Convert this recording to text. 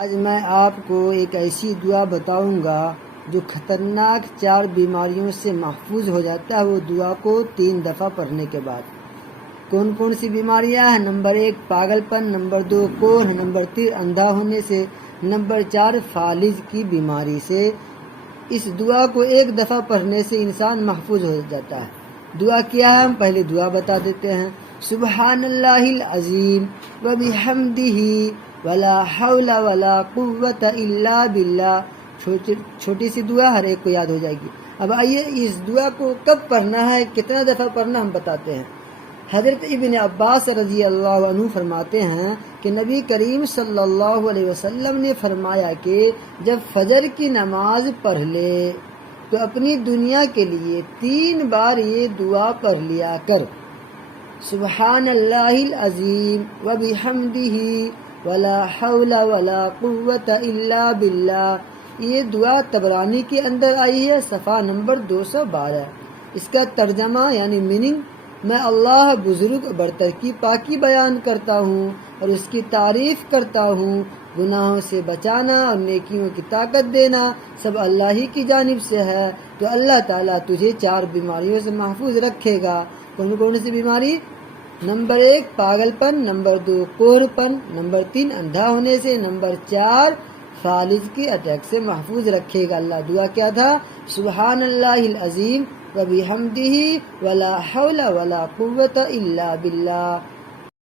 آج میں آپ کو ایک ایسی دعا بتاؤں گا جو خطرناک 4 بیماریوں سے محفوظ ہو جاتا ہے۔ وہ دعا کو 3 دفعہ پڑھنے کے بعد کون کون سی بیماریاں ہیں؟ نمبر 1 پاگل پن، نمبر 2 کوڑھ، نمبر 3 اندھا ہونے سے، نمبر 4 فالج کی بیماری سے۔ اس دعا کو 1 دفعہ پڑھنے سے انسان محفوظ ہو جاتا ہے۔ دعا کیا ہے؟ ہم پہلے دعا بتا دیتے ہیں۔ سبحان اللہ العظیم وبحمدہ ولا حول ولا قوت الا باللہ۔ چھوٹی سی دعا، ہر ایک کو یاد ہو جائے گی۔ اب آئیے اس دعا کو کب پڑھنا ہے، کتنا دفعہ پڑھنا ہم بتاتے ہیں۔ حضرت ابن عباس رضی اللہ عنہ فرماتے ہیں کہ نبی کریم صلی اللہ علیہ وسلم نے فرمایا کہ جب فجر کی نماز پڑھ لے تو اپنی دنیا کے لیے 3 بار یہ دعا پڑھ لیا کر۔ سبحان اللہ العظیم وبحمدہ ولا حول ولا قوت الا باللہ۔ یہ دعا طبرانی کے اندر آئی ہے، صفحہ نمبر 212۔ اس کا ترجمہ یعنی میننگ: میں اللہ بزرگ برتر کی پاکی بیان کرتا ہوں اور اس کی تعریف کرتا ہوں۔ گناہوں سے بچانا اور نیکیوں کی طاقت دینا سب اللہ ہی کی جانب سے ہے، تو اللہ تعالیٰ تجھے 4 بیماریوں سے محفوظ رکھے گا۔ کون کون سی بیماری؟ نمبر 1 پاگل پن، نمبر 2 کوڑھ پن، نمبر 3 اندھا ہونے سے، نمبر 4 فالج کی اٹیک سے محفوظ رکھے گا اللہ۔ دعا کیا تھا؟ سبحان اللہ العظیم وبحمدہ ولا حول ولا قوت الا باللہ۔